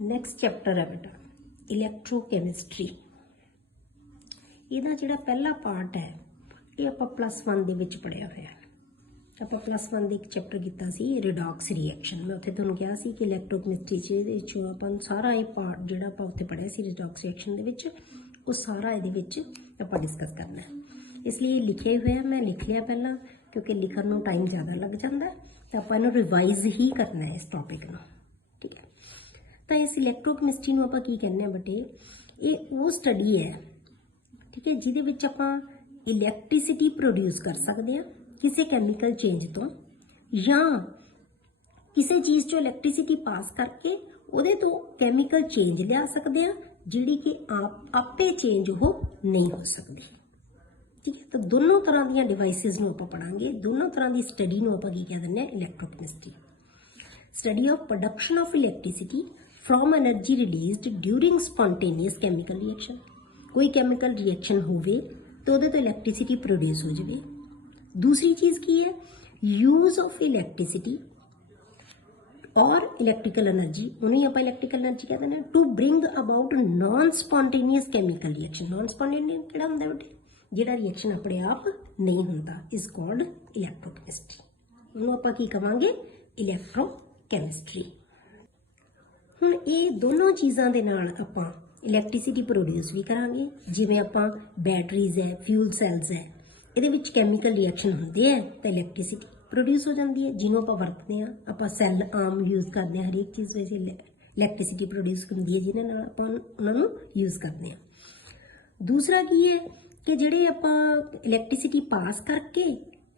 Next chapter है बेटा इलैक्ट्रोकैमिस्ट्री। ਇਹਦਾ ਜਿਹੜਾ ਪਹਿਲਾ ਪਾर्ट है ये ਆਪਾਂ +1 ਦੇ ਵਿੱਚ ਪੜਿਆ ਹੋਇਆ। ਆਪਾਂ +1 ਦੇ ਇੱਕ ਚੈप्टर ਕੀਤਾ ਸੀ ਰਿਡੌਕਸ ਰਿਐਕਸ਼ਨ। ਮੈਂ ਉੱਥੇ ਤੁਹਾਨੂੰ ਕਿਹਾ ਸੀ ਕਿ ਇਲੈਕਟ੍ਰੋਕੈਮਿਸਟਰੀ ਚ ਇਹਦੇ ਵਿੱਚੋਂ ਆਪਾਂ ਸਾਰਾ ਇਹ ਪਾर्ट ਜਿਹੜਾ ਆਪਾਂ ਉੱਥੇ ਪੜਿਆ ਸੀ ਰਿਡੌਕਸ ਰਿਐਕਸ਼ਨ ਦੇ ਵਿੱਚ ਉਹ ਸਾਰਾ ਇਹਦੇ ਵਿੱਚ ਆਪਾਂ ਡਿਸਕਸ ਕਰਨਾ है। इसलिए लिखे हुए हैं, मैं लिख लिया पहला क्योंकि लिखण ਨੂੰ टाइम ज़्यादा लग जाता तो आप इन्हू रिवाइज ही करना है इस टॉपिक ਨੂੰ। ठीक है, तो इस इलैक्ट्रोकैमिस्ट्री ਨੂੰ ਆਪਾਂ ਕੀ ਕਹਿੰਦੇ ਆ ਬੇਟੇ, ਇਹ ਉਹ ਸਟੱਡੀ ਹੈ ठीक है ਜਿਹਦੇ ਵਿੱਚ ਆਪਾਂ ਇਲੈਕਟ੍ਰਿਸਿਟੀ ਪ੍ਰੋਡਿਊਸ ਕਰ ਸਕਦੇ ਆ ਕਿਸੇ ਕੈਮੀਕਲ ਚੇਂਜ ਤੋਂ ਜਾਂ ਕਿਸੇ ਚੀਜ਼ ਚੋਂ ਇਲੈਕਟ੍ਰਿਸਿਟੀ ਪਾਸ ਕਰਕੇ ਉਹਦੇ ਤੋਂ ਕੈਮੀਕਲ ਚੇਂਜ ਲਿਆ ਸਕਦੇ ਆ ਜਿਹੜੀ ਕਿ ਆਪੇ ਚੇਂਜ ਉਹ नहीं हो सकती। ठीक है, तो दोनों तरह दी डिवाइसिस नूं आपां पढ़ांगे, दोनों तरह की स्टडी नूं आपां की कह दिंदे आ electrochemistry. Study of production of electricity from energy released during spontaneous chemical reaction. कोई कैमिकल रिएक्शन होवे तो उहदे तो इलैक्ट्रिसिटी प्रोड्यूस हो जाए। दूसरी चीज़ की है यूज ऑफ इलैक्ट्रिसिटी और इलैक्ट्रिकल एनर्जी, उन्हें आप इलैक्ट्रिकल एनर्जी कहते हैं to bring about non spontaneous chemical reaction. Non spontaneous किहड़ा हुंदा बेटे, जिहड़ा रिएक्शन अपने आप नहीं होंदा इज कॉल्ड इलैक्ट्रोकैमिस्ट्री। उन्होंने आपां की कहांगे इलैक्ट्रोकैमिस्ट्री। हुण ये दोनों चीज़ां दे नाल आपां इलैक्ट्रिसिटी प्रोड्यूस भी करांगे, जिवें आपां बैटरीज है, फ्यूल सैल्स है, इहदे विच कैमिकल रिएक्शन हुंदे है तो इलैक्ट्रिसिटी प्रोड्यूस हो जाती है जिन्हों आप वरतते हैं। आप सैल आम यूज़ करते हैं, हरेक चीज़ वैसे इलैक्ट्रिसिटी प्रोड्यूस होती है जिन्हें आप उन्होंने यूज़ करते हैं। दूसरा की है कि ਜਿਹੜੇ ਆਪਾਂ ਇਲੈਕਟ੍ਰਿਸਿਟੀ ਪਾਸ ਕਰਕੇ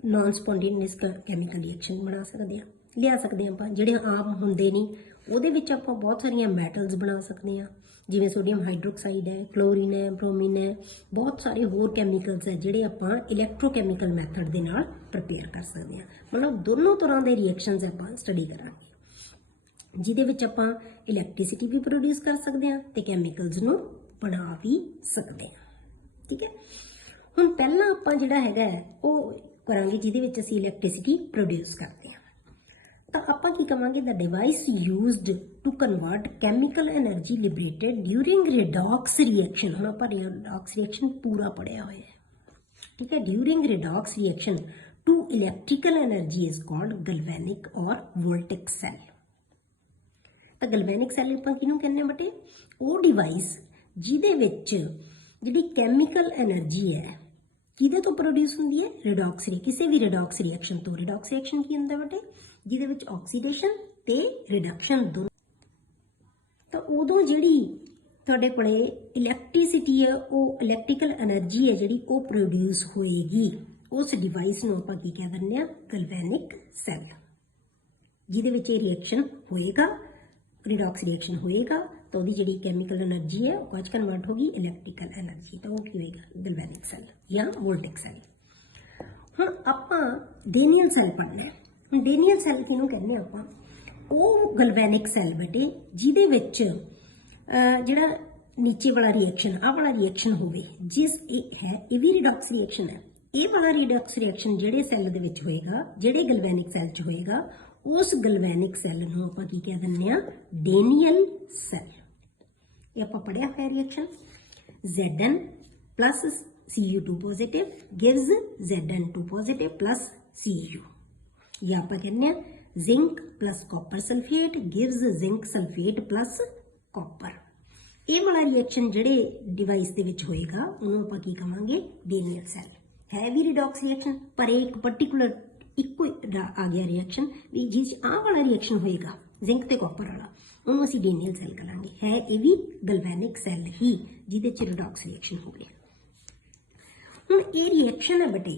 ਨॉन ਸਪੌਂਟੇਨੀਅਸ ਕੈਮੀਕਲ ਰਿਐਕਸ਼ਨ ਬਣਾ ਸਕਦੇ ਆ, ਲਿਆ ਸਕਦੇ ਆ ਆਪਾਂ ਜਿਹੜੇ ਆਮ ਹੁੰਦੇ ਨਹੀਂ। ਉਹਦੇ ਵਿੱਚ ਆਪਾਂ ਬਹੁਤ ਸਾਰੀਆਂ ਮੈਟਲਸ ਬਣਾ ਸਕਦੇ ਆ, ਜਿਵੇਂ ਸੋਡੀਅਮ ਹਾਈਡਰੋਕਸਾਈਡ ਹੈ, ਕਲੋਰੀਨ ਹੈ, ਬ੍ਰੋਮੀਨ ਹੈ, ਬਹੁਤ ਸਾਰੇ ਹੋਰ ਕੈਮੀਕਲਸ ਹੈ ਜਿਹੜੇ ਆਪਾਂ ਇਲੈਕਟ੍ਰੋਕੈਮੀਕਲ ਮੈਥਡ ਦੇ ਨਾਲ ਪ੍ਰਿਪੇਅਰ ਕਰ ਸਕਦੇ ਆ। ਮਤਲਬ ਦੋਨੋਂ ਤਰ੍ਹਾਂ ਦੇ ਰਿਐਕਸ਼ਨਸ ਆਪਾਂ ਸਟੱਡੀ ਕਰਾਂਗੇ ਜਿਹਦੇ ਵਿੱਚ ਆਪਾਂ ਇਲੈਕਟ੍ਰਿਸਿਟੀ ਵੀ ਪ੍ਰੋਡਿਊਸ ਕਰ ਸਕਦੇ ਆ ਤੇ ਕੈਮੀਕਲਸ ਨੂੰ ਬਣਾ ਵੀ ਸਕਦੇ ਆ। ठीक है, हुण पहला आपां जिहड़ा हैगा वो करांगे जिहदे विच असीं इलैक्ट्रिसिटी प्रोड्यूस करते हैं। तो आपां की कहांगे the device used to convert chemical energy liberated during redox reaction. हुण आपां रिडॉक्स रिएक्शन पूरा पढ़िया होया है। ठीक है, during redox reaction to electrical energy is called galvanic और वोल्टिक सेल। तो गैल्वेनिक सेल आपां किहनूं कहने बटे, वो डिवाइस जिहदे विच जिहड़ी कैमिकल एनर्जी है किहदे तो प्रोड्यूस हुंदी है, रिडॉक्स किसी भी रिडॉक्स रिएक्शन तो। रिडॉक्स रिएक्शन की हुंदा बेटे जिहदे विच ऑक्सीडेशन ते रिडक्शन दोनों। तो उदों जिहड़ी तुहाडे कोले इलैक्ट्रिसिटी है वो इलैक्ट्रिकल एनर्जी है जिहड़ी वो प्रोड्यूस होएगी उस डिवाइस नूं आपां की कह दिंदे आ गैल्वेनिक सेल। जिहदे विच रिएक्शन होएगा, रिडॉक्स रिएक्शन होएगा तो वो जी कैमिकल एनर्जी है वो कन्वर्ट होगी इलैक्ट्रिकल एनर्जी, तो वो की होएगा गैल्वेनिक सेल या वोल्टिक सेल। हुण आपां डेनियल सेल पढ़ना है। हुण डेनियल सेल किहनूं कहने आपां, वो गैल्वेनिक सेल बेटे जिहदे विच जिहड़ा नीचे वाला रिएक्शन आ वाला रिएक्शन होवे जिस है ये भी रिडॉक्स रिएक्शन है। ये वाला रिडॉक्स रिएक्शन जिहड़े सैल दे विच होएगा, जिहड़े गैल्वेनिक सेल च होएगा उस गैल्वेनिक सैल नूं आपां की कह दिंदे आ डेनियल सेल। ये आप पढ़िया है reaction Zn plus Cu2 positive gives Zn2 positive plus Cu। ये आप कहने zinc plus copper sulphate gives zinc sulphate plus copper. ये वाला रिएक्शन जिहड़े डिवाइस दे विच होएगा उन्होंने आपां की कहांगे डेनियल सेल। है भी रिडॉक्स रिएक्शन पर एक पर्टिकुलर इको आ गया रिएक्शन भी जिस आ वाला रिएक्शन होएगा जिंक ते कॉपर वाला उन्होंने असीं डेनियल सेल कहांगे। है ये भी गैल्वेनिक सेल ही जिहदे च रिडॉक्स रिएक्शन होवे। हुण ये रिएक्शन है बेटे,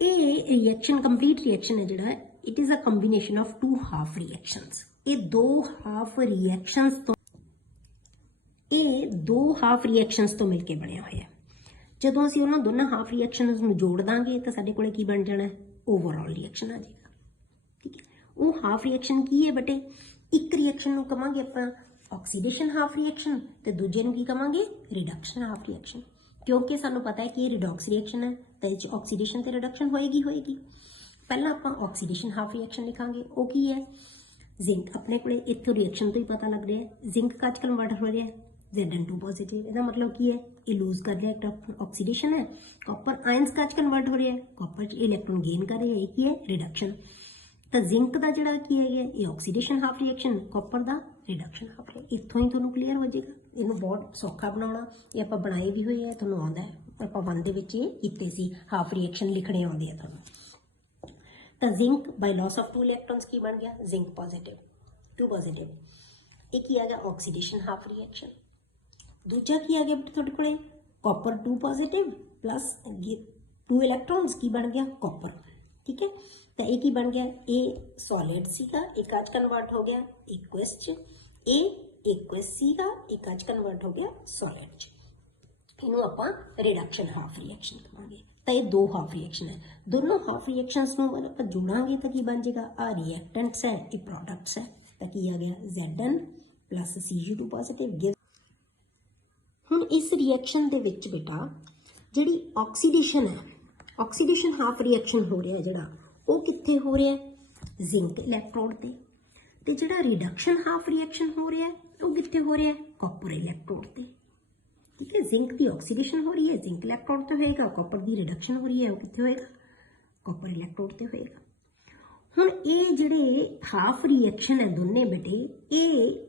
ये रिएक्शन कंप्लीट रिएक्शन है जिहड़ा it is a combination of two half reactions. ये दो हाफ रिएक्शंस तो मिलके बनिया होया है। जदों असीं उन्हां दोनों हाफ रिएक्शनस नूं जोड़ दांगे तो साडे कोले की बन जाना है, ओवरऑल रिएक्शन आ जाएगा। ठीक है, वो हाफ रिएक्शन की है बेटे, एक रिएक्शन नूं कहांगे आपां ऑक्सीडेशन हाफ रिएक्शन ते दूजे नूं की कहांगे रिडक्शन हाफ रिएक्शन। क्योंकि सानूं पता है कि ये रिडॉक्स रिएक्शन है तो इस ऑक्सीडेशन ते रिडक्शन होएगी। पहला आपां ऑक्सीडेशन हाफ रिएक्शन लिखांगे, वो की है जिंक अपने को इतों रिएक्शन तो ही पता लग रहा है जिंक का कन्वर्ट हो रहा है Zn2 पॉजिटिव। इसका मतलब की है ये लूज कर रहा है, ऑक्सीडेशन है। कॉपर आयंस का कन्वर्ट हो रहा है, कॉपर इलैक्ट्रॉन गेन कर रहा है, ये की है रिडक्शन। तो जिंक का जोड़ा की है ये ऑक्सीडेशन हाफ रिएक्शन, कॉपर का रिडक्शन हाफ है। इतों ही तुहानूं क्लीयर हो जाएगा। इनू बहुत सौखा बनाना, ये आप बनाए भी हुए है, तुहानूं आउंदा है। आप 1 दे विच ये कीते सी, हाफ रिएक्शन लिखने आउंदे आ तुहानूं। तो जिंक बाय लॉस ऑफ 2 इलैक्ट्रॉन्स की बन गया जिंक पॉजिटिव 2 पॉजिटिव। एक ही आ गया ऑक्सीडेशन हाफ रिएक्शन। दूजा की आ गया तुहाडे कोले कॉपर 2 पॉजिटिव प्लस 2 इलैक्ट्रॉन्स की बन गया कॉपर। ठीक है, तो एक ही बन गया ए सॉलिड सीगा, एक आज कन्वर्ट हो गया एक्वस च, ए एक्वस सीगा, एक आज कन्वर्ट हो गया सॉलिड च। इनू आपां रिडक्शन हाफ रिएक्शन कहांगे। तो ये 2 हाफ रिएक्शन है, दोनों हाफ रिएक्शनस नूं आपां जोड़ांगे तो की बन जाएगा आ रिएक्टेंट्स है, ये प्रोडक्ट्स है। तो की आ गया Zn plus Cl2 positive give. हुण इस रिएक्शन दे विच बेटा जिहड़ी ऑक्सीडेशन है, ऑक्सीडेशन हाफ रिएक्शन हो रहा है जिहड़ा वो कित्थे हो रहा है जिंक इलैक्ट्रोड ते, ते जिहड़ा रिडक्शन हाफ रिएक्शन हो रहा है वो कित्थे हो रहा है कॉपर इलैक्ट्रोड ते। ठीक है, जिंक की ऑक्सीडेशन हो रही है जिंक इलैक्ट्रोड ते होएगा, कॉपर की रिडक्शन हो रही है वो कित्थे होएगा कॉपर इलैक्ट्रोड ते होएगा। हुण ये जिहड़े हाफ रिएक्शन है दोने बेटे ये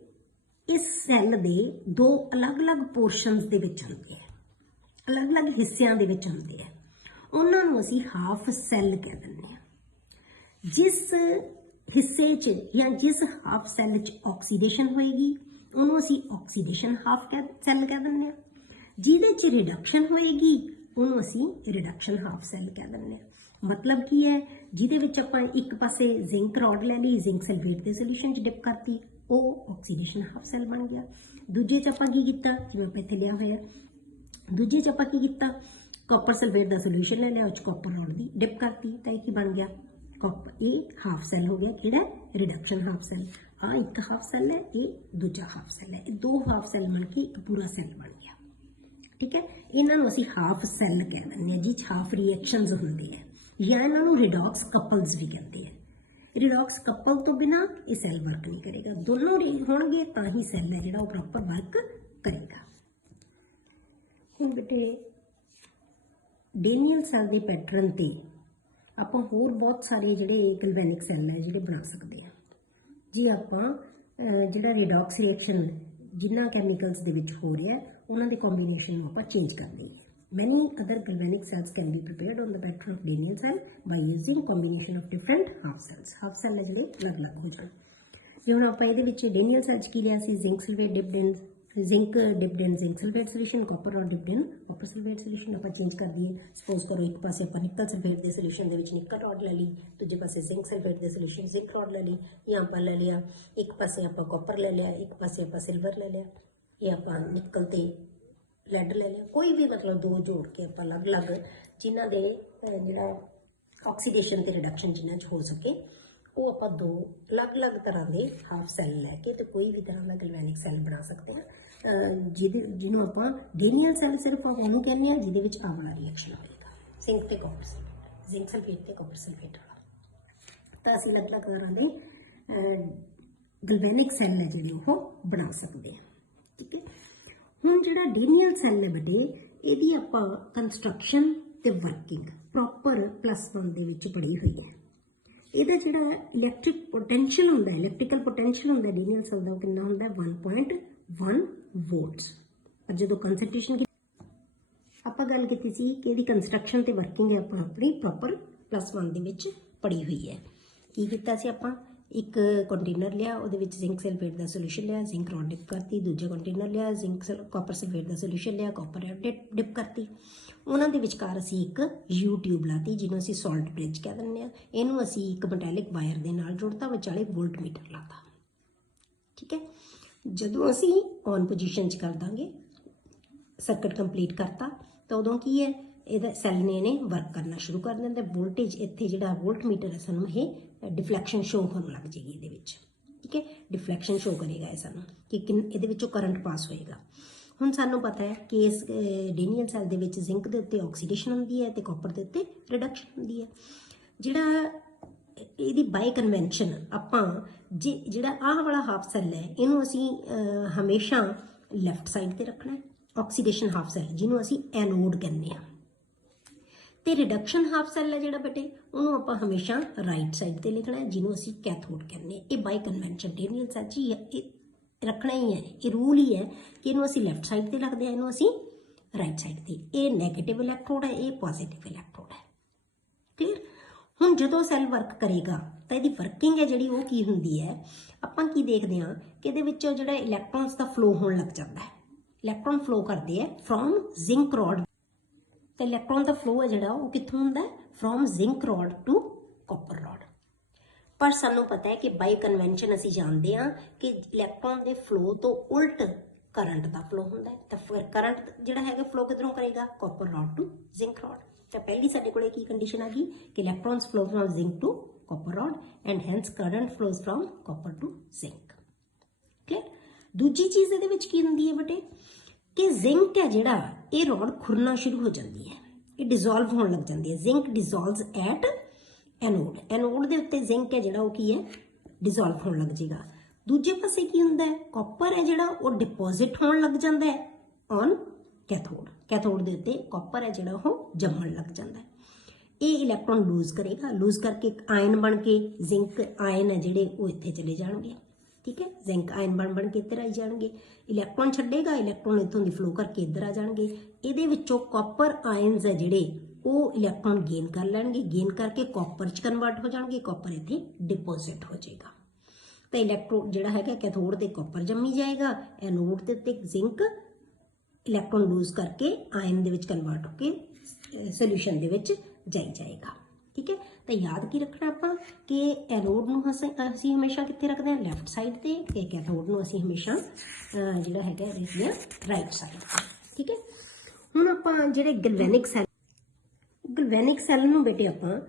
इस सैल दे 2 अलग-अलग पोर्शनस दे विच आउंदे हैं, अलग-अलग हिस्सियां दे विच आउंदे हैं। उन्हां नूं असीं हाफ सैल कह दिंदे हां। जिस हिस्से च या जिस हाफ सैल च ऑक्सीडेशन होएगी उन्होंने असीं ऑक्सीडेशन हाफ सैल कह दिंदे हां। जिहदे च रिडक्शन होएगी उन्होंने असीं रिडक्शन हाफ सैल कह दिंदे हां। मतलब की है जिहदे विच आपां एक पासे जिंक रॉड लै लई, जिंक सल्फेट के सोल्यूशन च डिप करती, वो ऑक्सीडेशन हाफ सैल बन गया। दूजे च आपां की कीता जिवें आपां इत्थे लिया होया, दूजे च आपां की कीता कॉपर सल्फेट का सोल्यूशन ले लिया, उस कॉपर रॉड की डिप करती, तो ये बन गया कॉपर। ये हाफ सैल हो गया कि रिडक्शन हाफ सैल। आ एक हाफ सैल है, ये दूजा हाफ सैल है, ये 2 हाफ सैल बन के एक पूरा सैल बन गया। ठीक है, इन्हों असीं हाफ सैल कह दिंदे हां जिस हाफ रिएक्शनस होंदे हैं, या इन्हों रिडॉक्स कपल्स भी कहते हैं। रिडॉक्स कपल तो बिना ये सैल वर्क नहीं करेगा, दोनों होणगे तां ही सैल है जिहड़ा प्रॉपर वर्क करेगा। हुण बेटे डेनियल सैल के पैटर्न ते आपां होर बहुत सारे जिहड़े गैल्वेनिक सैल है जिहड़े बना सकते हैं। जी आपां जिहड़ा रिडॉक्स रिएक्शन जिन्ना कैमिकल्स दे विच हो रहा है उन्हां दे कॉम्बीनेशन नूं आपां चेंज कर लईए। Many other galvanic cells can be prepared on the pattern of Daniell cell by using combination of different half cells. Half cell है जिहड़े अलग-अलग हो जाण। जे हुण आपां इहदे विच Daniell cell च की लिया सी zinc sulphate dipped in zinc sulphate solution, copper और dipped in copper sulphate solution. आपां चेंज कर दिए, सपोज करो एक पासे आपां निकल सल्फेट के सोल्यूशन दे विच निकल रॉड ले ली, दूजे पासे जिंक सल्फेट के सोल्यूशन जिंक रॉड ले ली, या आपां ले लिया एक पासे आपां कॉपर ले लिया, एक पासे आपां सिल्वर ले लिया, ये आपां निकल ते लैड ले लिया, कोई भी मतलब 2 जोड़ के आप अलग अलग जिन्हों के जोड़ा ऑक्सीडेशन ते रिडक्शन जिन्हों हो सके वो आप 2 अलग अलग तरह के हाफ सैल लैके तो कोई भी तरह का गैल्वेनिक सैल बना सकते हैं। जिन्हों आप डेनियल सैल सिर्फ आप उन्होंने कहने हैं जिद आ वाला रिएक्शन होगा जिंक ते कॉपर सल्फेट, जिंक सल्फेट ते कॉपर सल्फेट वाला। तो असीं अलग अलग तरह के गैल्वेनिक सैल है जिहड़े वो बना सकते हैं। ठीक है, हुण जिहड़ा डेनियल सैल है बेटे इहदी आपां कंस्ट्रक्शन ते वर्किंग प्रॉपर +1 दे विच पढ़ी हुई है। इहदा जिहड़ा इलैक्ट्रिक पोटैंशियल हुंदा है, इलैक्ट्रिकल पोटैंशियल हुंदा है डेनियल सैल दा कितना हुंदा है 1.1 वोल्ट्स। पर जदों कंसंट्रेशन आपां गल कीती सी कि इहदी कंस्ट्रक्शन ते वर्किंग आपां अपनी प्रॉपर +1 दे विच पढ़ी हुई है। की कीता सी आपां एक कंटेनर लिया, उहदे विच जिंक सल्फेट का सोल्यूशन लिया, जिंक रॉड डिप करती, दूजा कंटेनर लिया, जिंक कॉपर सल्फेट का सोल्यूशन लिया, कॉपर रॉड डिप करती, उन्हां दे विचकार असीं एक यू ट्यूब लाती जिन्हों असीं सॉल्ट ब्रिज कह दिंदे हां। इहनूं असीं एक मैटैलिक वायर दे नाल जोड़ता, विचाले वोल्ट मीटर लाता। ठीक है, जदों असीं ऑन पोजीशन च कर दांगे सर्किट कंप्लीट करता तो उदों की है ਇਹਦਾ सैल ने इन्हें वर्क करना शुरू कर देंगे। वोल्टेज इत्थे जिहड़ा वोल्ट मीटर है सानूं ये डिफ्लैक्शन शो होने लग जाएगी ਇਹਦੇ ਵਿੱਚ। ठीक है, डिफ्लैक्शन शो करेगा ये सानूं कि ਇਹਦੇ ਵਿੱਚੋਂ करंट पास होएगा। ਹੁਣ ਸਾਨੂੰ पता है कि इस डेनियल सैल ਦੇ ਵਿੱਚ जिंक ਦੇ ਉੱਤੇ ऑक्सीडेशन ਹੁੰਦੀ है तो कॉपर ਦੇ ਉੱਤੇ रिडक्शन ਹੁੰਦੀ है। ਜਿਹੜਾ ਇਹਦੀ ਬਾਈ ਕਨਵੈਨਸ਼ਨ ਆਪਾਂ ਜਿਹੜਾ ਆਹ ਵਾਲਾ ਹਾਫ ਸੈੱਲ ਹੈ ਇਹਨੂੰ ਅਸੀਂ ਹਮੇਸ਼ਾ ਲੈਫਟ ਸਾਈਡ ਤੇ ਰੱਖਣਾ ਹੈ, ਆਕਸੀਡੇਸ਼ਨ ਹਾਫ ਸੈੱਲ ਜਿਹਨੂੰ ਅਸੀਂ ਐਨੋਡ ਕਹਿੰਦੇ ਆ, ਤੇ ਰਿਡਕਸ਼ਨ ਹਾਫ ਸੈੱਲ ਹੈ ਜਿਹੜਾ ਬੇਟੇ ਉਹਨੂੰ ਆਪਾਂ ਹਮੇਸ਼ਾ ਰਾਈਟ ਸਾਈਡ ਤੇ ਲਿਖਣਾ ਹੈ, ਜਿਹਨੂੰ ਅਸੀਂ ਕੈਥੋਡ ਕਹਿੰਦੇ ਆ। ਇਹ ਬਾਈ ਕਨਵੈਨਸ਼ਨ ਡੇਨੀਅਲ ਸੱਚੀ ਹੈ, ਇਹ ਰੱਖਣਾ ਹੀ ਹੈ, ਇਹ ਰੂਲ ਹੀ ਹੈ ਕਿ ਇਹਨੂੰ ਅਸੀਂ ਲੈਫਟ ਸਾਈਡ ਤੇ ਰੱਖਦੇ ਆ, ਇਹਨੂੰ ਅਸੀਂ ਰਾਈਟ ਸਾਈਡ ਤੇ। ਇਹ ਨੈਗੇਟਿਵ ਇਲੈਕਟ੍ਰੋਡ ਹੈ, ਇਹ ਪੋਜ਼ਿਟਿਵ ਇਲੈਕਟ੍ਰੋਡ ਹੈ। ਕਲੀਅਰ। ਹੁਣ ਜਦੋਂ ਸੈੱਲ ਵਰਕ ਕਰੇਗਾ ਤਾਂ ਇਹਦੀ ਵਰਕਿੰਗ ਹੈ ਜਿਹੜੀ ਉਹ ਕੀ ਹੁੰਦੀ ਹੈ, ਆਪਾਂ ਕੀ ਦੇਖਦੇ ਹਾਂ ਕਿ ਇਹਦੇ ਵਿੱਚੋਂ ਜਿਹੜਾ ਇਲੈਕਟ੍ਰੋਨਸ ਦਾ ਫਲੋ ਹੋਣ ਲੱਗ ਜਾਂਦਾ ਹੈ। ਇਲੈਕਟ੍ਰੋਨ ਫਲੋ ਕਰਦੇ ਆ ਫਰੋਮ ਜ਼ਿੰਕ ਰੋਡ, ਤੇ ਇਲੈਕਟ੍ਰੋਨ ਦਾ ਫਲੋ ਹੈ ਜਿਹੜਾ ਉਹ ਕਿੱਥੋਂ ਹੁੰਦਾ ਹੈ, from zinc rod to copper rod. ਪਰ ਸਾਨੂੰ ਪਤਾ ਹੈ ਕਿ ਬਾਈ ਕਨਵੈਨਸ਼ਨ ਅਸੀਂ ਜਾਣਦੇ ਹਾਂ ਕਿ ਇਲੈਕਟ੍ਰੋਨ ਦੇ ਫਲੋ ਤੋਂ ਉਲਟ ਕਰੰਟ ਦਾ ਫਲੋ ਹੁੰਦਾ ਹੈ, ਤਾਂ ਫਿਰ ਕਰੰਟ ਜਿਹੜਾ ਹੈਗਾ ਫਲੋ ਕਿੱਧਰੋਂ ਕਰੇਗਾ, copper rod to zinc rod. ਤਾਂ ਪਹਿਲੀ ਸਾਡੇ ਕੋਲੇ ਕੀ ਕੰਡੀਸ਼ਨ ਆ ਗਈ ਕਿ electrons flow from zinc to copper rod and hence current flows from copper to zinc. Clear. ਦੂਜੀ ਚੀਜ਼ ਇਹਦੇ ਵਿੱਚ ਕੀ ਹੁੰਦੀ ਹੈ ਬੇਟੇ ਕਿ ਜ਼ਿੰਕ ਹੈ ਜਿਹੜਾ ਇਹ ਰੋਡ ਖੁਰਨਾ ਸ਼ੁਰੂ ਹੋ ਜਾਂਦੀ ਹੈ, ਇਹ ਡਿਸੋਲਵ ਹੋਣ ਲੱਗ ਜਾਂਦੀ ਹੈ। ਜ਼ਿੰਕ ਡਿਸੋਲਵਸ ਐਟ ਐਨੋਡ, ਐਨੋਡ ਦੇ ਉੱਤੇ ਜ਼ਿੰਕ ਹੈ ਜਿਹੜਾ ਉਹ ਕੀ ਹੈ, ਡਿਸੋਲਵ ਹੋਣ ਲੱਗ ਜਾਏਗਾ। ਦੂਜੇ ਪਾਸੇ ਕੀ ਹੁੰਦਾ ਹੈ, ਕਾਪਰ ਹੈ ਜਿਹੜਾ ਉਹ ਡਿਪੋਜ਼ਿਟ ਹੋਣ ਲੱਗ ਜਾਂਦਾ ਹੈ ਔਨ ਕੈਥੋਡ, ਕੈਥੋਡ ਦੇ ਉੱਤੇ ਕਾਪਰ ਹੈ ਜਿਹੜਾ ਉਹ ਜੰਮਣ ਲੱਗ ਜਾਂਦਾ ਹੈ। ਇਹ ਇਲੈਕਟ੍ਰੋਨ ਲੂਜ਼ ਕਰੇਗਾ, ਲੂਜ਼ ਕਰਕੇ ਆਇਨ ਬਣ ਕੇ ਜ਼ਿੰਕ ਆਇਨ ਹੈ ਜਿਹੜੇ ਉਹ ਇੱਥੇ ਚਲੇ ਜਾਣਗੇ। ਠੀਕ ਹੈ, ਜ਼ਿੰਕ ਆਇਨ ਬਣ ਕੇ ਇੱਧਰ ਆਈ ਜਾਣਗੇ। ਇਲੈਕਟ੍ਰੋਨ ਛੱਡੇਗਾ, ਇਲੈਕਟ੍ਰੋਨ ਇੱਥੋਂ ਦੀ ਫਲੋ ਕਰਕੇ ਇੱਧਰ ਆ ਜਾਣਗੇ। ਇਹਦੇ ਵਿੱਚੋਂ ਕਾਪਰ ਆਇਨਸ ਹੈ ਜਿਹੜੇ ਉਹ ਇਲੈਕਟ੍ਰੋਨ ਗੇਨ ਕਰ ਲੈਣਗੇ, ਗੇਨ ਕਰਕੇ ਕਾਪਰ 'ਚ ਕਨਵਰਟ ਹੋ ਜਾਣਗੇ, ਕਾਪਰ ਇੱਥੇ ਡਿਪੋਜ਼ਿਟ ਹੋ ਜਾਏਗਾ। ਤਾਂ ਇਲੈਕਟ੍ਰੋਨ ਜਿਹੜਾ ਹੈਗਾ ਕੈਥੋਡ ਤੇ ਕਾਪਰ ਜੰਮੀ ਜਾਏਗਾ, ਐਨੋਡ ਦੇ ਉੱਤੇ ਜ਼ਿੰਕ ਇਲੈਕਟ੍ਰੋਨ ਲੂਜ਼ ਕਰਕੇ ਆਇਨ ਦੇ ਵਿੱਚ ਕਨਵਰਟ ਹੋ ਕੇ ਸੋਲੂਸ਼ਨ ਦੇ ਵਿੱਚ ਜਾਈ ਜਾਏਗਾ। ਠੀਕ ਹੈ, ਤਾਂ ਯਾਦ ਕੀ ਰੱਖਣਾ ਆਪਾਂ ਕਿ ਐਨੋਡ ਨੂੰ ਅਸੀਂ ਹਮੇਸ਼ਾ ਕਿੱਥੇ ਰੱਖਦੇ ਹਾਂ, ਲੈਫਟ ਸਾਈਡ ਤੇ, ਤੇ ਕੈਥੋਡ ਨੂੰ ਅਸੀਂ ਹਮੇਸ਼ਾ ਜਿਹੜਾ ਹੈਗਾ ਰੱਖਦੇ ਹਾਂ ਰਾਈਟ ਸਾਈਡ ਤੇ। ਠੀਕ ਹੈ, ਹੁਣ ਆਪਾਂ ਜਿਹੜੇ ਗਲਵੈਨਿਕ ਸੈੱਲ ਨੂੰ ਬੇਟੇ ਆਪਾਂ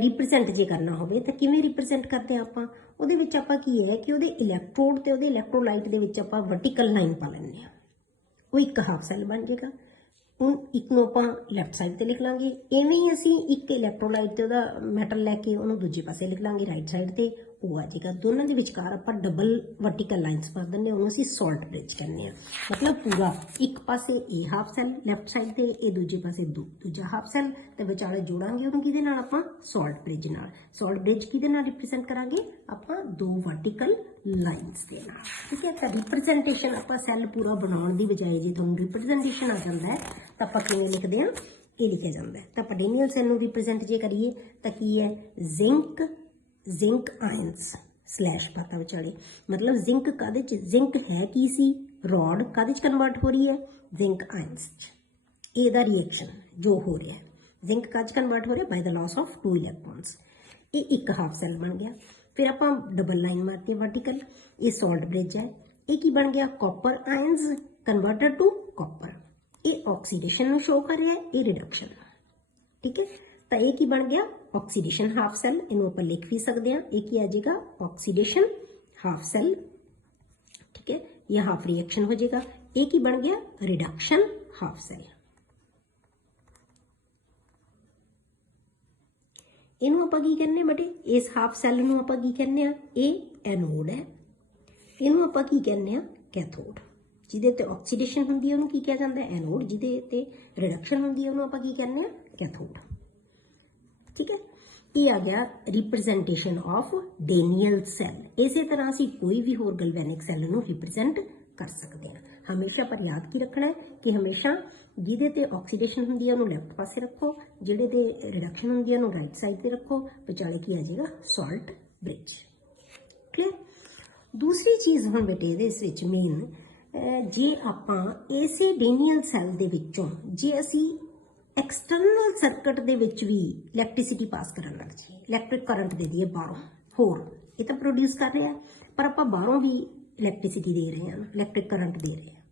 ਰਿਪਰੈਜ਼ੈਂਟ ਜੇ ਕਰਨਾ ਹੋਵੇ ਤਾਂ ਕਿਵੇਂ ਰਿਪਰੈਜ਼ੈਂਟ ਕਰਦੇ ਆ ਆਪਾਂ, ਉਹਦੇ ਵਿੱਚ ਆਪਾਂ ਕੀ ਹੈ ਕਿ ਉਹਦੇ ਇਲੈਕਟ੍ਰੋਡ ਤੇ ਉਹਦੇ ਇਲੈਕਟ੍ਰੋਲਾਈਟ ਦੇ ਵਿੱਚ ਆਪਾਂ ਵਰਟੀਕਲ ਲਾਈਨ ਪਾ ਲੈਂਦੇ ਆ, ਉਹ ਇੱਕ ਹਾਫ ਸੈੱਲ ਬਣ ਜਾਏਗਾ। ਹੁਣ ਇੱਕ ਨੂੰ ਆਪਾਂ ਲੈਫਟ ਸਾਈਡ ਤੇ ਲਿਖ ਲਾਂਗੇ, ਐਵੇਂ ਹੀ ਅਸੀਂ ਇੱਕ ਇਲੈਕਟ੍ਰੋਲਾਈਟ ਤੇ ਉਹਦਾ ਮੈਟਲ ਲੈ ਕੇ ਉਹਨੂੰ ਦੂਜੇ ਪਾਸੇ ਲਿਖ ਲਾਂਗੇ ਰਾਈਟ ਸਾਈਡ ਤੇ, ਉਹ ਆ ਜਾਏਗਾ। ਦੋਨਾਂ ਦੇ ਵਿਚਕਾਰ ਆਪਾਂ ਡਬਲ ਵਰਟੀਕਲ ਲਾਈਨਸ ਪਾ ਦਿੰਦੇ ਹਾਂ, ਉਹਨੂੰ ਅਸੀਂ ਸਾਲਟ ਬ੍ਰਿਜ ਕਹਿੰਦੇ ਆ। ਮਤਲਬ ਪੂਰਾ ਇੱਕ ਪਾਸੇ ਇਹ ਹਾਫ ਸੈੱਲ ਲੈਫਟ ਸਾਈਡ ਤੇ, ਇਹ ਦੂਜੇ ਪਾਸੇ ਦੂਜਾ ਹਾਫ ਸੈੱਲ, ਤੇ ਵਿਚਾਲੇ ਜੋੜਾਂਗੇ ਉਹਨੂੰ ਕਿਹਦੇ ਨਾਲ, ਆਪਾਂ ਸਾਲਟ ਬ੍ਰਿਜ ਨਾਲ। ਸਾਲਟ ਬ੍ਰਿਜ ਕਿਹਦੇ ਨਾਲ ਰਿਪਰੈਜ਼ੈਂਟ ਕਰਾਂਗੇ, ਆਪਾਂ ਦੋ ਵਰਟੀਕਲ ਲਾਈਨਸ ਦੇ ਨਾਲ। ਠੀਕ ਹੈ, ਤਾਂ ਰਿਪਰੈਜ਼ੈਂਟੇਸ਼ਨ ਆਪਾਂ ਸੈੱਲ ਪੂਰਾ ਬਣਾਉਣ ਦੀ ਬਜਾਏ ਜੇ ਤੁਹਾਨੂੰ ਰਿਪਰੈਜ਼ੈਂਟੇਸ਼ਨ ਆ ਜਾਂਦਾ ਹੈ ਤਾਂ ਆਪਾਂ ਕਿਵੇਂ ਲਿਖਦੇ ਹਾਂ, ਇਹ ਲਿਖਿਆ ਜਾਂਦਾ ਹੈ। ਤਾਂ ਆਪਾਂ ਡੇਨੀਅਲ ਸੈੱਲ ਨੂੰ ਰਿਪਰੈਜ਼ੈਂਟ ਜੇ ਕਰੀਏ ਤਾਂ ਕੀ ਹੈ, ਜ਼ਿੰਕ ਆਇਨਸ ਸਲੈਸ਼ ਪਾਤਾ ਵਿਚਾਲੇ, ਮਤਲਬ ਜ਼ਿੰਕ ਕਾਹਦੇ ਚ, ਜ਼ਿੰਕ ਹੈ ਕੀ ਸੀ, ਰੋਡ ਕਾਹਦੇ ਚ ਕਨਵਰਟ ਹੋ ਰਹੀ ਹੈ, ਜ਼ਿੰਕ ਆਇਨਸ ਚ। ਇਹਦਾ ਰਿਐਕਸ਼ਨ ਜੋ ਹੋ ਰਿਹਾ ਹੈ, ਜ਼ਿੰਕ ਕਾਹਦੇ ਚ ਕਨਵਰਟ ਹੋ ਰਿਹਾ, ਬਾਈ ਦਾ ਲਾਸ ਆਫ 2 ਇਲੈਕਟ੍ਰੋਨਸ। ਇਹ ਇੱਕ ਹਾਫ ਸੈੱਲ ਬਣ ਗਿਆ। ਫਿਰ ਆਪਾਂ ਡਬਲ ਲਾਈਨ ਮਾਰਤੀ ਵਰਟੀਕਲ, ਇਹ ਸਾਲਟ ਬ੍ਰਿਜ ਹੈ। ਇਹ ਕੀ ਬਣ ਗਿਆ, copper ions converted to copper. ਇਹ ਆਕਸੀਡੇਸ਼ਨ ਨੂੰ ਸ਼ੋ ਕਰ ਰਿਹਾ ਹੈ, ਇਹ ਰਿਡਕਸ਼ਨ। ਠੀਕ ਹੈ, ਤਾਂ ਇਹ ਕੀ ਬਣ ਗਿਆ, ਆਕਸੀਡੇਸ਼ਨ ਹਾਫ ਸੈੱਲ। ਇਹਨੂੰ ਆਪਾਂ ਲਿਖ ਵੀ ਸਕਦੇ ਹਾਂ, ਇਹ ਕੀ ਆ ਜਾਏਗਾ, ਆਕਸੀਡੇਸ਼ਨ ਹਾਫ ਸੈੱਲ। ਠੀਕ ਹੈ, ਇਹ ਹਾਫ ਰਿਐਕਸ਼ਨ ਹੋ ਜਾਏਗਾ। ਇਹ ਕੀ ਬਣ ਗਿਆ, ਰਿਡਕਸ਼ਨ ਹਾਫ ਸੈੱਲ। ਇਹਨੂੰ ਆਪਾਂ ਕੀ ਕਹਿੰਦੇ ਬੇਟੇ, ਇਸ ਹਾਫ ਸੈੱਲ ਨੂੰ ਆਪਾਂ ਕੀ ਕਹਿੰਦੇ ਆ, ਇਹ ਐਨੋਡ ਹੈ। ਇਹਨੂੰ ਆਪਾਂ ਕੀ ਕਹਿੰਦੇ ਆ, ਕੈਥੋਡ। ਜਿਹਦੇ ਤੇ ਆਕਸੀਡੇਸ਼ਨ ਹੁੰਦੀ ਹੈ ਉਹਨੂੰ ਕੀ ਕਿਹਾ ਜਾਂਦਾ ਹੈ, ਐਨੋਡ। ਜਿਹਦੇ ਤੇ ਰਿਡਕਸ਼ਨ ਹੁੰਦੀ ਹੈ ਉਹਨੂੰ ਆਪਾਂ ਕੀ ਕਹਿੰਦੇ ਆ, ਕੈਥੋਡ। ਠੀਕ ਹੈ, ਇਹ ਆ ਗਿਆ ਰਿਪਰੈਜ਼ੈਂਟੇਸ਼ਨ ਆਫ ਡੇਨੀਅਲ ਸੈੱਲ। ਇਸੇ ਤਰ੍ਹਾਂ ਅਸੀਂ ਕੋਈ ਵੀ ਹੋਰ ਗਲਵੈਨਿਕ ਸੈੱਲ ਨੂੰ ਰਿਪਰੈਜ਼ੈਂਟ ਕਰ ਸਕਦੇ ਹਾਂ। ਹਮੇਸ਼ਾ ਪਰ ਯਾਦ ਕੀ ਰੱਖਣਾ ਹੈ ਕਿ ਹਮੇਸ਼ਾ ਜਿਹਦੇ ਤੇ ਆਕਸੀਡੇਸ਼ਨ ਹੁੰਦੀ ਹੈ ਉਹਨੂੰ ਲੈਫਟ ਪਾਸੇ ਰੱਖੋ, ਜਿਹੜੇ ਤੇ ਰਿਡਕਸ਼ਨ ਹੁੰਦੀ ਹੈ ਉਹਨੂੰ ਰਾਈਟ ਸਾਈਡ ਤੇ ਰੱਖੋ, ਵਿਚਾਲੇ ਕੀ ਆ ਜਾਏਗਾ, ਸਾਲਟ ਬ੍ਰਿਜ। ਕਲੀਅਰ। ਦੂਸਰੀ ਚੀਜ਼ ਹੁਣ ਬੇਟੇ ਇਹਦੇ ਵਿੱਚ ਮੇਨ, ਜੇ ਆਪਾਂ ਇਸੇ ਡੇਨੀਅਲ ਸੈੱਲ ਦੇ ਵਿੱਚੋਂ ਜੇ ਅਸੀਂ ਐਕਸਟਰਨਲ ਸਰਕਟ ਦੇ ਵਿੱਚ ਵੀ ਇਲੈਕਟ੍ਰਿਸਿਟੀ ਪਾਸ ਕਰਨ ਲੱਗ ਜਾਈਏ, ਇਲੈਕਟ੍ਰਿਕ ਕਰੰਟ ਦੇ ਦਈਏ ਬਾਹਰੋਂ, ਹੋਰ ਇਹ ਤਾਂ ਪ੍ਰੋਡਿਊਸ ਕਰ ਰਿਹਾ ਹੈ ਪਰ ਆਪਾਂ ਬਾਹਰੋਂ ਵੀ ਇਲੈਕਟ੍ਰਿਸਿਟੀ ਦੇ ਰਹੇ ਹਾਂ, ਇਲੈਕਟ੍ਰਿਕ ਕਰੰਟ ਦੇ ਰਹੇ ਹਾਂ।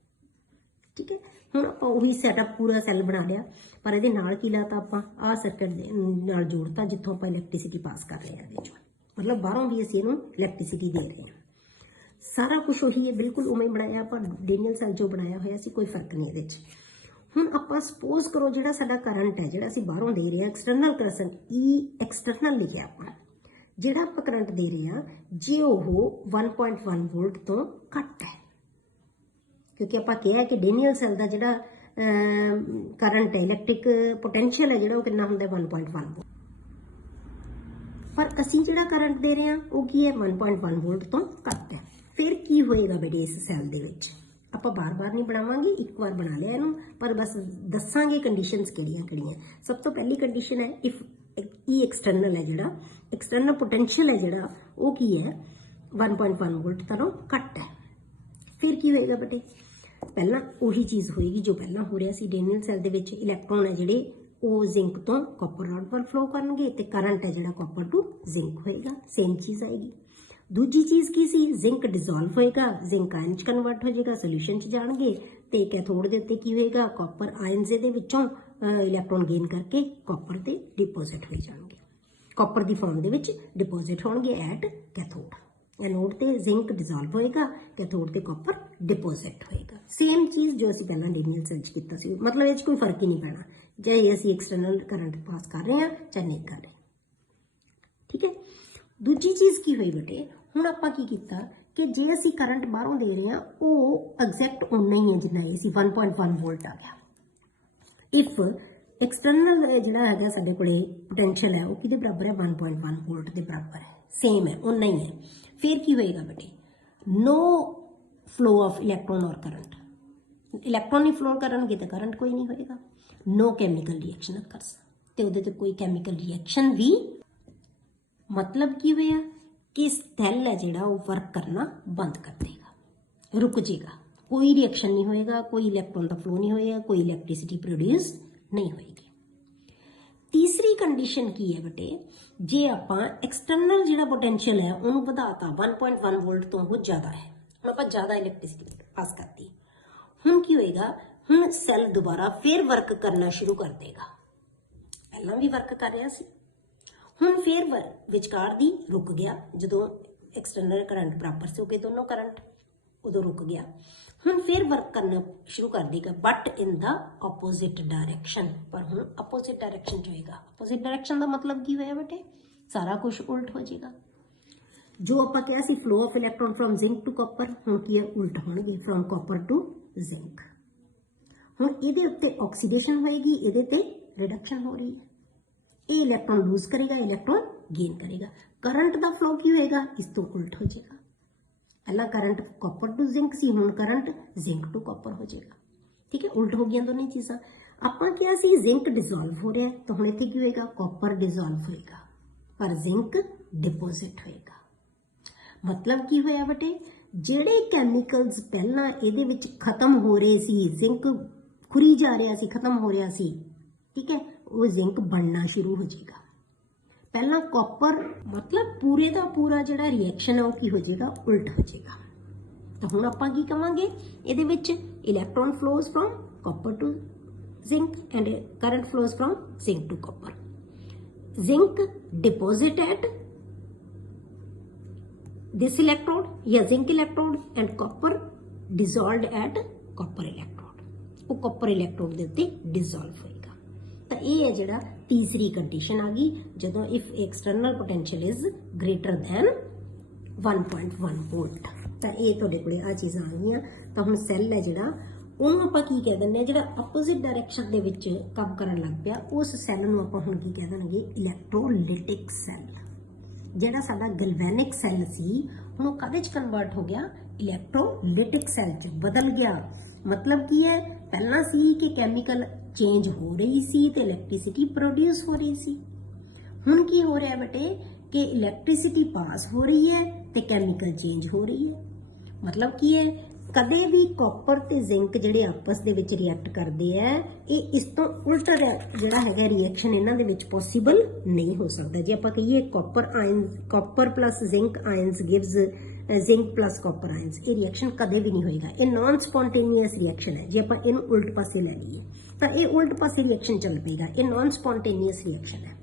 ਠੀਕ ਹੈ, ਹੁਣ ਆਪਾਂ ਉਹੀ ਸੈਟਅਪ ਪੂਰਾ ਸੈੱਲ ਬਣਾ ਲਿਆ, ਪਰ ਇਹਦੇ ਨਾਲ ਕੀ ਲਾਤਾ, ਆਪਾਂ ਆਹ ਸਰਕਟ ਦੇ ਨਾਲ ਜੋੜਤਾ ਜਿੱਥੋਂ ਆਪਾਂ ਇਲੈਕਟ੍ਰਿਸਿਟੀ ਪਾਸ ਕਰ ਰਹੇ ਹਾਂ ਇਹਦੇ ਚੋਂ, ਮਤਲਬ ਬਾਹਰੋਂ ਵੀ ਅਸੀਂ ਇਹਨੂੰ ਇਲੈਕਟ੍ਰਿਸਿਟੀ ਦੇ ਰਹੇ ਹਾਂ। ਸਾਰਾ ਕੁਝ ਉਹੀ ਹੈ, ਬਿਲਕੁਲ ਉਵੇਂ ਬਣਾਇਆ ਆਪਾਂ, ਡੇਨੀਅਲ ਸੈੱਲ ਜੋ ਬਣਾਇਆ ਹੋਇਆ ਸੀ, ਕੋਈ ਫਰਕ ਨਹੀਂ ਇਹਦੇ 'ਚ। ਹੁਣ ਆਪਾਂ ਸਪੋਜ਼ ਕਰੋ ਜਿਹੜਾ ਸਾਡਾ ਕਰੰਟ ਹੈ ਜਿਹੜਾ ਅਸੀਂ ਬਾਹਰੋਂ ਦੇ ਰਹੇ ਹਾਂ, ਐਕਸਟਰਨਲ ਕਰੰਟ, E ਐਕਸਟਰਨਲ ਲਿਖਿਆ ਆਪਾਂ, ਜਿਹੜਾ ਆਪਾਂ ਕਰੰਟ ਦੇ ਰਹੇ ਹਾਂ ਜੇ ਉਹ 1.1 ਵੋਲਟ ਤੋਂ ਘੱਟ ਹੈ, ਕਿਉਂਕਿ ਆਪਾਂ ਕਿਹਾ ਕਿ ਡੇਨੀਅਲ ਸੈੱਲ ਦਾ ਜਿਹੜਾ ਕਰੰਟ ਹੈ, ਇਲੈਕਟ੍ਰਿਕ ਪੋਟੈਂਸ਼ੀਅਲ ਹੈ ਜਿਹੜਾ, ਉਹ ਕਿੰਨਾ ਹੁੰਦਾ 1.1 ਵੋਲਟ। ਪਰ ਅਸੀਂ ਜਿਹੜਾ ਕਰੰਟ ਦੇ ਰਹੇ ਹਾਂ ਉਹ ਕੀ ਹੈ 1.1 ਵੋਲਟ ਤੋਂ ਘੱਟ ਹੈ। ਫਿਰ ਕੀ ਹੋਏਗਾ ਬੇਟੇ ਇਸ ਸੈੱਲ ਦੇ ਵਿੱਚ? ਆਪਾਂ ਬਾਰ-ਬਾਰ ਨਹੀਂ ਬਣਾਵਾਂਗੇ, ਇੱਕ ਵਾਰ ਬਣਾ ਲਿਆ ਇਹਨੂੰ, ਪਰ ਬਸ ਦੱਸਾਂਗੇ ਕੰਡੀਸ਼ਨਸ ਕਿਹੜੀਆਂ। ਸਭ ਤੋਂ ਪਹਿਲੀ ਕੰਡੀਸ਼ਨ ਹੈ ਇਫ E ਐਕਸਟਰਨਲ ਹੈ, ਜਿਹੜਾ ਐਕਸਟਰਨਲ ਪੋਟੈਂਸ਼ੀਅਲ ਹੈ ਜਿਹੜਾ, ਉਹ ਕੀ ਹੈ 1.1 ਵੋਲਟ ਤੋਂ ਘੱਟ ਹੈ। ਫਿਰ ਕੀ ਹੋਏਗਾ ਬੇਟੇ? ਪਹਿਲਾਂ ਉਹੀ ਚੀਜ਼ ਹੋਏਗੀ ਜੋ ਪਹਿਲਾਂ ਹੋ ਰਿਹਾ ਸੀ। ਡੇਨੀਅਲ ਸੈੱਲ ਦੇ ਵਿੱਚ ਇਲੈਕਟ੍ਰੋਨ ਹੈ ਜਿਹੜੇ ਉਹ ਜ਼ਿੰਕ ਤੋਂ ਕਾਪਰ ਰੋਡ ਵੱਲ ਫਲੋ ਕਰਨਗੇ ਤੇ ਕਰੰਟ ਹੈ ਜਿਹੜਾ ਕਾਪਰ ਟੂ ਜ਼ਿੰਕ ਹੋਏਗਾ, ਸੇਮ ਚੀਜ਼ ਆਏਗੀ। ਦੂਜੀ ਚੀਜ਼ ਕੀ ਸੀ? ਜ਼ਿੰਕ ਡਿਸੋਲਵ ਹੋਏਗਾ, ਜ਼ਿੰਕ ਆਇਨ 'ਚ ਕਨਵਰਟ ਹੋ ਜਾਏਗਾ, ਸੋਲੂਸ਼ਨ 'ਚ ਜਾਣਗੇ ਤੇ ਕੈਥੋਡ ਦੇ ਉੱਤੇ ਕੀ ਹੋਏਗਾ? ਕਾਪਰ ਆਇਨਸ ਦੇ ਵਿੱਚੋਂ ਇਲੈਕਟ੍ਰੋਨ ਗੇਨ ਕਰਕੇ ਕਾਪਰ ਤੇ ਡਿਪੋਜ਼ਿਟ ਹੋ ਜਾਣਗੇ, ਕਾਪਰ ਦੀ ਫਾਰਮ ਦੇ ਵਿੱਚ ਡਿਪੋਜ਼ਿਟ ਹੋਣਗੇ ਐਟ ਕੈਥੋਡ। ਐਨੋਡ ਤੇ ਜ਼ਿੰਕ ਡਿਸੋਲਵ ਹੋਏਗਾ, ਕੈਥੋਡ ਤੇ ਕਾਪਰ ਡਿਪੋਜ਼ਿਟ ਹੋਏਗਾ। ਸੇਮ ਚੀਜ਼ ਜੋ ਅਸੀਂ ਪਹਿਲਾਂ ਡੇਨੀਅਲ ਸੈੱਲ 'ਚ ਕੀਤਾ ਸੀ, ਮਤਲਬ ਇਹ 'ਚ ਕੋਈ ਫਰਕ ਹੀ ਨਹੀਂ ਪੈਣਾ ਜੇ ਅਸੀਂ ਐਕਸਟਰਨਲ ਕਰੰਟ ਪਾਸ ਕਰ ਰਹੇ ਹਾਂ ਜਾਂ ਨਹੀਂ ਕਰ ਰਹੇ। ਠੀਕ ਹੈ। ਦੂਜੀ ਚੀਜ਼ ਕੀ ਹੋਈ ਬੇਟੇ? ਹੁਣ ਆਪਾਂ ਕੀ ਕੀਤਾ ਕਿ ਜੇ ਅਸੀਂ ਕਰੰਟ ਬਾਹਰੋਂ ਦੇ ਰਹੇ ਹਾਂ ਉਹ ਐਗਜ਼ੈਕਟ ਉਨਾ ਹੀ ਹੈ ਜਿੰਨਾ ਇਹ ਸੀ, 1.1 ਵੋਲਟ ਆ ਗਿਆ। ਇਫ ਐਕਸਟਰਨਲ ਜਿਹੜਾ ਹੈਗਾ ਸਾਡੇ ਕੋਲੇ ਪੋਟੈਂਸ਼ੀਅਲ ਹੈ ਉਹ ਕਿਹਦੇ ਬਰਾਬਰ ਹੈ? 1.1 ਵੋਲਟ ਦੇ ਬਰਾਬਰ ਹੈ, ਸੇਮ ਹੈ, ਉਨਾ ਹੀ ਹੈ। ਫਿਰ ਕੀ ਹੋਏਗਾ ਬੇਟੇ? ਨੋ ਫਲੋ ਆਫ ਇਲੈਕਟ੍ਰੋਨ ਔਰ ਕਰੰਟ। ਇਲੈਕਟ੍ਰੋਨ ਨਹੀਂ ਫਲੋ ਕਰਨਗੇ ਤਾਂ ਕਰੰਟ ਕੋਈ ਨਹੀਂ ਹੋਏਗਾ। ਨੋ ਕੈਮੀਕਲ ਰਿਐਕਸ਼ਨ ਅਕਰਸ, ਤੇ ਉਹਦੇ ਤੇ ਕੋਈ ਕੈਮੀਕਲ ਰਿਐਕਸ਼ਨ ਵੀ, ਮਤਲਬ ਕੀ ਹੋਇਆ ਕਿ ਸੈੱਲ ਹੈ ਜਿਹੜਾ ਉਹ ਵਰਕ ਕਰਨਾ ਬੰਦ ਕਰ ਦੇਗਾ, ਰੁਕ ਜਾਏਗਾ, ਕੋਈ ਰਿਐਕਸ਼ਨ ਨਹੀਂ ਹੋਏਗਾ, ਕੋਈ ਇਲੈਕਟ੍ਰੋਨ ਦਾ ਫਲੋ ਨਹੀਂ ਹੋਏਗਾ, ਕੋਈ ਇਲੈਕਟ੍ਰਿਸਿਟੀ ਪ੍ਰੋਡਿਊਸ ਨਹੀਂ ਹੋਏਗੀ। ਤੀਸਰੀ ਕੰਡੀਸ਼ਨ ਕੀ ਹੈ ਬੇਟੇ? ਜੇ ਆਪਾਂ ਐਕਸਟਰਨਲ ਜਿਹੜਾ ਪੋਟੈਂਸ਼ੀਅਲ ਹੈ ਉਹਨੂੰ ਵਧਾਤਾ 1.1 ਵੋਲਟ ਤੋਂ ਉਹ ਜ਼ਿਆਦਾ ਹੈ, ਹੁਣ ਆਪਾਂ ਜ਼ਿਆਦਾ ਇਲੈਕਟ੍ਰਿਸਿਟੀ ਪਾਸ ਕਰਤੀ, ਹੁਣ ਕੀ ਹੋਏਗਾ? ਹੁਣ ਸੈੱਲ ਦੁਬਾਰਾ ਫਿਰ ਵਰਕ ਕਰਨਾ ਸ਼ੁਰੂ ਕਰ ਦੇਗਾ। ਪਹਿਲਾਂ ਵੀ ਵਰਕ ਕਰ ਰਿਹਾ ਸੀ, ਹੁਣ ਫਿਰ ਵਿਚਕਾਰ ਦੀ ਰੁਕ ਗਿਆ, ਜਦੋਂ ਐਕਸਟਰਨਲ ਕਰੰਟ ਬਰਾਬਰ ਸੀ ਹੋ ਗਏ ਦੋਨੋਂ ਕਰੰਟ, ਉਦੋਂ ਰੁਕ ਗਿਆ। ਹੁਣ ਫਿਰ ਵਰਕ ਕਰਨਾ ਸ਼ੁਰੂ ਕਰ ਦੇਗਾ but in the opposite direction, ਪਰ ਹੁਣ ਆਪੋਜ਼ਿਟ ਡਾਇਰੈਕਸ਼ਨ ਚ ਹੋਏਗਾ। ਆਪੋਜ਼ਿਟ ਡਾਇਰੈਕਸ਼ਨ ਦਾ ਮਤਲਬ ਕੀ ਹੋਇਆ ਬੇਟੇ? ਸਾਰਾ ਕੁਝ ਉਲਟ ਹੋ ਜਾਏਗਾ। ਜੋ ਆਪਾਂ ਕਿਹਾ ਸੀ flow of electron from zinc to copper, ਹੁਣ ਕੀ ਹੈ? ਉਲਟ ਹੋਣਗੇ, ਫਰੋਮ ਕਾਪਰ ਟੂ ਜ਼ਿੰਕ। ਹੁਣ ਇਹਦੇ ਉੱਤੇ ਆਕਸੀਡੇਸ਼ਨ ਹੋਏਗੀ, ਇਹਦੇ ਤੇ ਰਿਡਕਸ਼ਨ ਹੋ ਰਹੀ ਹੈ। ਇਹ ਇਲੈਕਟ੍ਰੋਨ ਲੂਜ਼ ਕਰੇਗਾ, ਇਲੈਕਟ੍ਰੋਨ ਗੇਨ ਕਰੇਗਾ। ਕਰੰਟ ਦਾ ਫਲੋ ਕੀ ਹੋਏਗਾ? ਇਸ ਤੋਂ ਉਲਟ ਹੋ ਜਾਏਗਾ। ਪਹਿਲਾਂ ਕਰੰਟ ਕਾਪਰ ਟੂ ਜ਼ਿੰਕ ਸੀ, ਹੁਣ ਕਰੰਟ ਜ਼ਿੰਕ ਟੂ ਕਾਪਰ ਹੋ ਜਾਏਗਾ। ਠੀਕ ਹੈ, ਉਲਟ ਹੋ ਗਈਆਂ ਦੋਨੇ ਚੀਜ਼ਾਂ। ਆਪਾਂ ਕਿਹਾ ਸੀ ਜ਼ਿੰਕ ਡਿਸੋਲਵ ਹੋ ਰਿਹਾ, ਤਾਂ ਹੁਣ ਇੱਥੇ ਕੀ ਹੋਏਗਾ? ਕਾਪਰ ਡਿਸੋਲਵ ਹੋਏਗਾ ਪਰ ਜ਼ਿੰਕ ਡਿਪੋਜ਼ਿਟ ਹੋਏਗਾ। ਮਤਲਬ ਕੀ ਹੋਇਆ ਬੇਟੇ? ਜਿਹੜੇ ਕੈਮੀਕਲਸ ਪਹਿਲਾਂ ਇਹਦੇ ਵਿੱਚ ਖਤਮ ਹੋ ਰਹੇ ਸੀ, ਜ਼ਿੰਕ ਖੁਰੀ ਜਾ ਰਿਹਾ ਸੀ, ਖਤਮ ਹੋ ਰਿਹਾ ਸੀ, ਠੀਕ ਹੈ, ਉਹ ਜ਼ਿੰਕ ਬਣਨਾ ਸ਼ੁਰੂ ਹੋ ਜਾਏਗਾ। ਪਹਿਲਾਂ ਕਾਪਰ, ਮਤਲਬ ਪੂਰੇ ਦਾ ਪੂਰਾ ਜਿਹੜਾ ਰਿਐਕਸ਼ਨ ਹੈ ਉਹ ਕੀ ਹੋ ਜਾਏਗਾ? ਉਲਟ ਹੋ ਜਾਏਗਾ। ਤਾਂ ਹੁਣ ਆਪਾਂ ਕੀ ਕਵਾਂਗੇ? ਇਹਦੇ ਵਿੱਚ electron flows from copper to zinc and current flows from zinc to copper. Zinc deposit at this electrode या zinc electrode and copper dissolved at copper electrode, ਉਹ copper electrode ਦੇ ਉੱਤੇ dissolve ਹੋਏਗਾ। ਤਾਂ ਇਹ ਹੈ ਜਿਹੜਾ ਤੀਸਰੀ ਕੰਡੀਸ਼ਨ ਆ ਗਈ, ਜਦੋਂ if external potential is greater than 1.1 volt. ਤਾਂ ਇਹ ਤੁਹਾਡੇ ਕੋਲੇ ਆ ਚੀਜ਼ਾਂ ਆ ਗਈਆਂ। ਤਾਂ ਹੁਣ ਸੈੱਲ ਹੈ ਜਿਹੜਾ ਉਹਨੂੰ ਆਪਾਂ ਕੀ ਕਹਿ ਦਿੰਦੇ ਆ? ਜਿਹੜਾ ਆਪੋਜ਼ਿਟ ਡਾਇਰੈਕਸ਼ਨ ਦੇ ਵਿੱਚ ਕੰਮ ਕਰਨ ਲੱਗ ਪਿਆ ਉਸ ਸੈੱਲ ਨੂੰ ਆਪਾਂ ਹੁਣ ਕੀ ਕਹਿ ਦੇਣਗੇ? ਇਲੈਕਟ੍ਰੋਲਿਟਿਕ ਸੈੱਲ। ਜਿਹੜਾ ਸਾਡਾ ਗਲਵੈਨਿਕ ਸੈੱਲ ਸੀ ਹੁਣ ਉਹ ਕਾਹਦੇ 'ਚ ਕਨਵਰਟ ਹੋ ਗਿਆ? ਇਲੈਕਟ੍ਰੋਲਿਟਿਕ ਸੈੱਲ 'ਚ ਬਦਲ ਗਿਆ। ਮਤਲਬ ਕੀ ਹੈ? ਪਹਿਲਾਂ ਸੀ ਕਿ ਕੈਮੀਕਲ ਚੇਂਜ ਹੋ ਰਹੀ ਸੀ ਤੇ ਇਲੈਕਟ੍ਰਿਸਿਟੀ ਪ੍ਰੋਡਿਊਸ ਹੋ ਰਹੀ ਸੀ। ਹੁਣ ਕੀ ਹੋ ਰਿਹਾ ਬੇਟੇ? ਕਿ ਇਲੈਕਟ੍ਰਿਸਿਟੀ ਪਾਸ ਹੋ ਰਹੀ ਹੈ ਤੇ ਕੈਮੀਕਲ ਚੇਂਜ ਹੋ ਰਹੀ ਹੈ। ਮਤਲਬ ਕੀ ਹੈ? ਕਦੇ ਵੀ ਕਾਪਰ ਤੇ ਜ਼ਿੰਕ ਜਿਹੜੇ ਆਪਸ ਦੇ ਵਿੱਚ ਰਿਐਕਟ ਕਰਦੇ ਆ, ਇਹ ਇਸ ਤੋਂ ਉਲਟ ਜਿਹੜਾ ਹੈਗਾ ਰਿਐਕਸ਼ਨ ਇਹਨਾਂ ਦੇ ਵਿੱਚ ਪੋਸੀਬਲ ਨਹੀਂ ਹੋ ਸਕਦਾ। ਜੇ ਆਪਾਂ ਕਹੀਏ copper plus zinc ions gives zinc plus copper ions, ਇਹ ਰਿਐਕਸ਼ਨ ਕਦੇ ਵੀ ਨਹੀਂ ਹੋਏਗਾ। ਇਹ ਨਾਨ ਸਪੌਂਟੇਨੀਅਸ ਰਿਐਕਸ਼ਨ ਹੈ। ਜੇ ਆਪਾਂ ਇਹਨੂੰ ਉਲਟ ਪਾਸੇ ਲੈ ਲਈਏ ਤਾਂ ਇਹ ਉਲਟ ਪਾਸੇ ਰਿਐਕਸ਼ਨ ਚੱਲ ਪਏਗਾ। ਇਹ ਨਾਨ ਸਪੌਂਟੇਨੀਅਸ ਰਿਐਕਸ਼ਨ ਹੈ,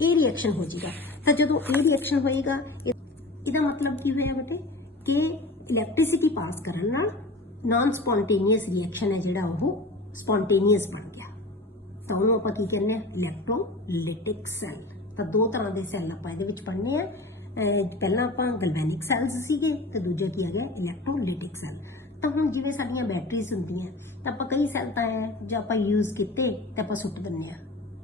ਇਹ ਰਿਐਕਸ਼ਨ ਹੋ ਜਾਏਗਾ। ਤਾਂ ਜਦੋਂ ਇਹ ਰਿਐਕਸ਼ਨ ਹੋਏਗਾ ਇਹਦਾ ਮਤਲਬ ਕੀ ਹੋਇਆ ਬੇਟੇ? ਕਿ ਇਲੈਕਟ੍ਰਿਸਿਟੀ ਪਾਸ ਕਰਨ ਨਾਲ ਨਾਨ ਸਪੌਂਟੇਨੀਅਸ ਰਿਐਕਸ਼ਨ ਹੈ ਜਿਹੜਾ ਉਹ ਸਪੌਂਟੇਨੀਅਸ ਬਣ ਗਿਆ। ਤਾਂ ਉਹਨੂੰ ਆਪਾਂ ਕੀ ਕਹਿੰਦੇ ਆ? ਇਲੈਕਟ੍ਰੋਲਿਟਿਕ ਸੈੱਲ। ਤਾਂ ਦੋ ਤਰ੍ਹਾਂ ਦੇ ਸੈੱਲ ਆਪਾਂ ਇਹਦੇ ਵਿੱਚ ਪੜ੍ਹਨੇ ਆ। ਪਹਿਲਾਂ ਆਪਾਂ ਗਲਵੈਨਿਕ ਸੈੱਲਸ ਸੀਗੇ ਤੇ ਦੂਜਾ ਕੀ ਆ ਗਿਆ ਇਲੈਕਟ੍ਰੋਲਾਈਟਿਕ ਸੈੱਲ। ਤਾਂ ਹੁਣ ਜਿਵੇਂ ਸਾਡੀਆਂ ਬੈਟਰੀਜ਼ ਹੁੰਦੀਆਂ ਤਾਂ ਆਪਾਂ ਕਈ ਸੈੱਲ ਤਾਂ ਹੈ ਜੇ ਆਪਾਂ ਯੂਜ਼ ਕੀਤੇ ਤੇ ਆਪਾਂ ਸੁੱਟ ਦਿੰਦੇ ਆ,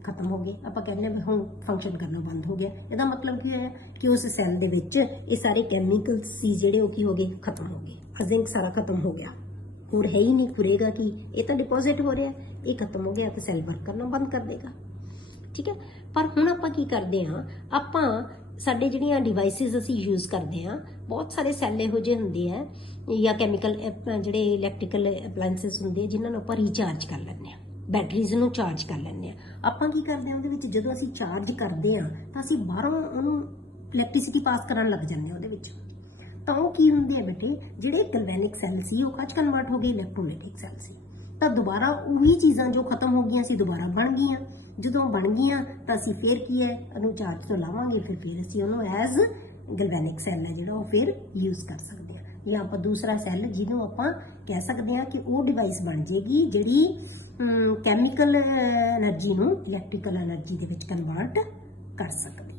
ਖਤਮ ਹੋ ਗਏ, ਆਪਾਂ ਕਹਿੰਦੇ ਵੀ ਹੁਣ ਫੰਕਸ਼ਨ ਕਰਨਾ ਬੰਦ ਹੋ ਗਿਆ। ਇਹਦਾ ਮਤਲਬ ਕੀ ਹੋਇਆ ਕਿ ਉਸ ਸੈੱਲ ਦੇ ਵਿੱਚ ਇਹ ਸਾਰੇ ਕੈਮੀਕਲਸ ਸੀ ਜਿਹੜੇ ਉਹ ਕੀ ਹੋ ਗਏ, ਖਤਮ ਹੋ ਗਏ। ਜ਼ਿੰਕ ਸਾਰਾ ਖਤਮ ਹੋ ਗਿਆ, ਹੋਰ ਹੈ ਹੀ ਨਹੀਂ, ਖੁਰੇਗਾ ਕੀ, ਇਹ ਤਾਂ ਡਿਪੋਜ਼ਿਟ ਹੋ ਰਿਹਾ, ਇਹ ਖਤਮ ਹੋ ਗਿਆ ਤੇ ਸੈੱਲ ਵਰਕ ਕਰਨਾ ਬੰਦ ਕਰ ਦੇਗਾ। ਠੀਕ ਹੈ, ਪਰ ਹੁਣ ਆਪਾਂ ਕੀ ਕਰਦੇ ਹਾਂ, ਆਪਾਂ ਸਾਡੇ ਜਿਹੜੀਆਂ ਡਿਵਾਈਸਿਸ ਅਸੀਂ ਯੂਜ਼ ਕਰਦੇ ਹਾਂ, ਬਹੁਤ ਸਾਰੇ ਸੈੱਲ ਇਹੋ ਜਿਹੇ ਹੁੰਦੇ ਆ ਜਾਂ ਕੈਮੀਕਲ ਜਿਹੜੇ ਇਲੈਕਟ੍ਰੀਕਲ ਅਪਲਾਈਐਂਸਿਸ ਹੁੰਦੇ ਆ ਜਿਨ੍ਹਾਂ ਨੂੰ ਆਪਾਂ ਰੀਚਾਰਜ ਕਰ ਲੈਂਦੇ ਹਾਂ, ਬੈਟਰੀਜ਼ ਨੂੰ ਚਾਰਜ ਕਰ ਲੈਂਦੇ ਹਾਂ। ਆਪਾਂ ਕੀ ਕਰਦੇ ਹਾਂ ਉਹਦੇ ਵਿੱਚ, ਜਦੋਂ ਅਸੀਂ ਚਾਰਜ ਕਰਦੇ ਹਾਂ ਤਾਂ ਅਸੀਂ ਬਾਹਰੋਂ ਉਹਨੂੰ ਇਲੈਕਟ੍ਰਿਸਿਟੀ ਪਾਸ ਕਰਨ ਲੱਗ ਜਾਂਦੇ ਹਾਂ ਉਹਦੇ ਵਿੱਚ। ਤਾਂ ਉਹ ਕੀ ਹੁੰਦੇ ਆ ਬੇਟੇ, ਜਿਹੜੇ ਗਲਵੈਨਿਕ ਸੈੱਲ ਸੀ ਉਹ ਅੱਜ ਕਨਵਰਟ ਹੋ ਗਏ ਇਲੈਕਟ੍ਰੋਲਾਈਟਿਕ ਸੈੱਲ ਸੀ, ਤਾਂ ਦੁਬਾਰਾ ਉਹੀ ਚੀਜ਼ਾਂ ਜੋ ਖਤਮ ਹੋ ਗਈਆਂ ਸੀ ਦੁਬਾਰਾ ਬਣ ਗਈਆਂ। ਜਦੋਂ ਬਣ ਗਈਆਂ ਤਾਂ ਅਸੀਂ ਫਿਰ ਕੀ ਹੈ, ਉਹਨੂੰ ਚਾਰਜ ਤੋਂ ਲਾਵਾਂਗੇ, ਫਿਰ ਅਸੀਂ ਉਹਨੂੰ ਐਜ਼ ਗਲਵੈਨਿਕ ਸੈੱਲ ਹੈ ਜਿਹੜਾ ਉਹ ਫਿਰ ਯੂਜ਼ ਕਰ ਸਕਦੇ ਹਾਂ। ਜਾਂ ਆਪਾਂ ਦੂਸਰਾ ਸੈੱਲ ਜਿਹਨੂੰ ਆਪਾਂ ਕਹਿ ਸਕਦੇ ਹਾਂ ਕਿ ਉਹ ਡਿਵਾਈਸ ਬਣ ਜਾਏਗੀ ਜਿਹੜੀ ਕੈਮੀਕਲ એનર્ਜੀ ਨੂੰ ਇਲੈਕਟ੍ਰੀਕਲ એનર્ਜੀ ਦੇ ਵਿੱਚ ਕਨਵਰਟ ਕਰ ਸਕਦਾ।